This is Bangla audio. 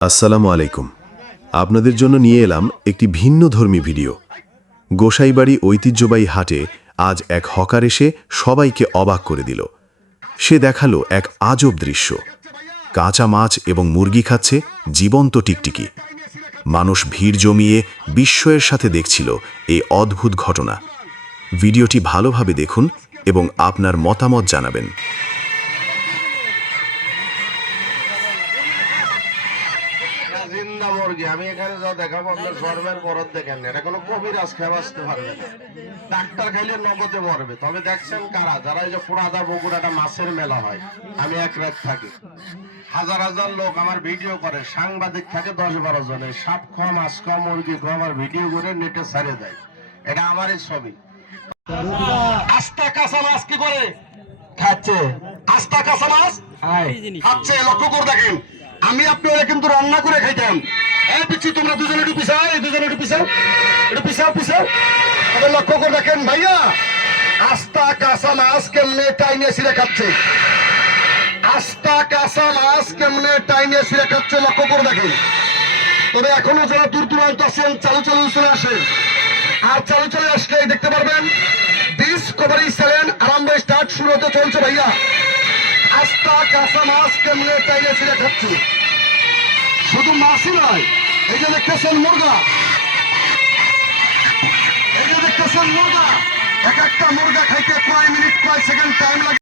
আসসালামু আলাইকুম। আপনাদের জন্য নিয়ে এলাম একটি ভিন্নধর্মী ভিডিও। গোসাইবাড়ি ঐতিহ্যবাহী হাটে আজ এক হকার এসে সবাইকে অবাক করে দিল। সে দেখালো এক আজব দৃশ্য। কাঁচা মাছ এবং মুরগি খাচ্ছে জীবন্ত টিকটিকি। মানুষ ভিড় জমিয়ে বিস্ময়ের সাথে দেখছিল এই অদ্ভুত ঘটনা। ভিডিওটি ভালোভাবে দেখুন এবং আপনার মতামত জানাবেন। জিন্দা মুরগি আমি এখানে যা দেখাবো আপনার জন্মের পরত দেখেন এটা কোনো কবিরাজ খেয়ে বাঁচতে পারবে না, ডাক্তার খাইলে নগদে মরবে। তবে দেখছেন কারা, যারা এই যে পুরাদা বগুড়াটা মাছের মেলা হয়, আমি এক রাত থাকি, হাজার হাজার লোক আমার ভিডিও করে, সাংবাদিক থাকে 10-12 জনে, সাপ খাওয়া মাছ খাওয়া মুরগি খাওয়া আমার ভিডিও করে নেটে ছাড়ে দেয়। এটা আমারই ছবি। আস্তা কাঁচা মাছ কি করে খাচ্ছে, আস্তা কাঁচা মাছ খাচ্ছে, লক্ষ্য করে দেখেন। আমি আপনারা কিন্তু রান্না করে খাইতাম। এই পিছু তোমরা দুজনে একটু পিছাও, এই দুজনে একটু পিছাও, একটু পিছাও পিছাও। তবে লক্ষ্য করে দেখেন ভাইয়া, আস্তা কাঁচা মাছ কেমনে টাইনে ছিঁড়ে খাচ্ছে, আস্তা কাঁচা মাছ কেমনে টাইনে ছিঁড়ে খাচ্ছে, লক্ষ্য করে দেখেন। তবে এখনো যারা দূর দূরান্ত আছেন চালু চালু চলে আসেন, আর চালু চলে আসলে দেখতে পারবেন ডিসকভারি চ্যানেল আরম্ভ স্টার্ট শুরু হতে চলছে ভাইয়া। আস্তা কাঁচা মাছ কেমনে টাইনে ছিঁড়ে খাচ্ছে, শুধু মাছই নয়, এই যে দেখতেছেন মুরগা, এই যে দেখতেছেন মুরগা, এক একটা মুরগা খাইতে কয় মিনিট কয় সেকেন্ড টাইম লাগে।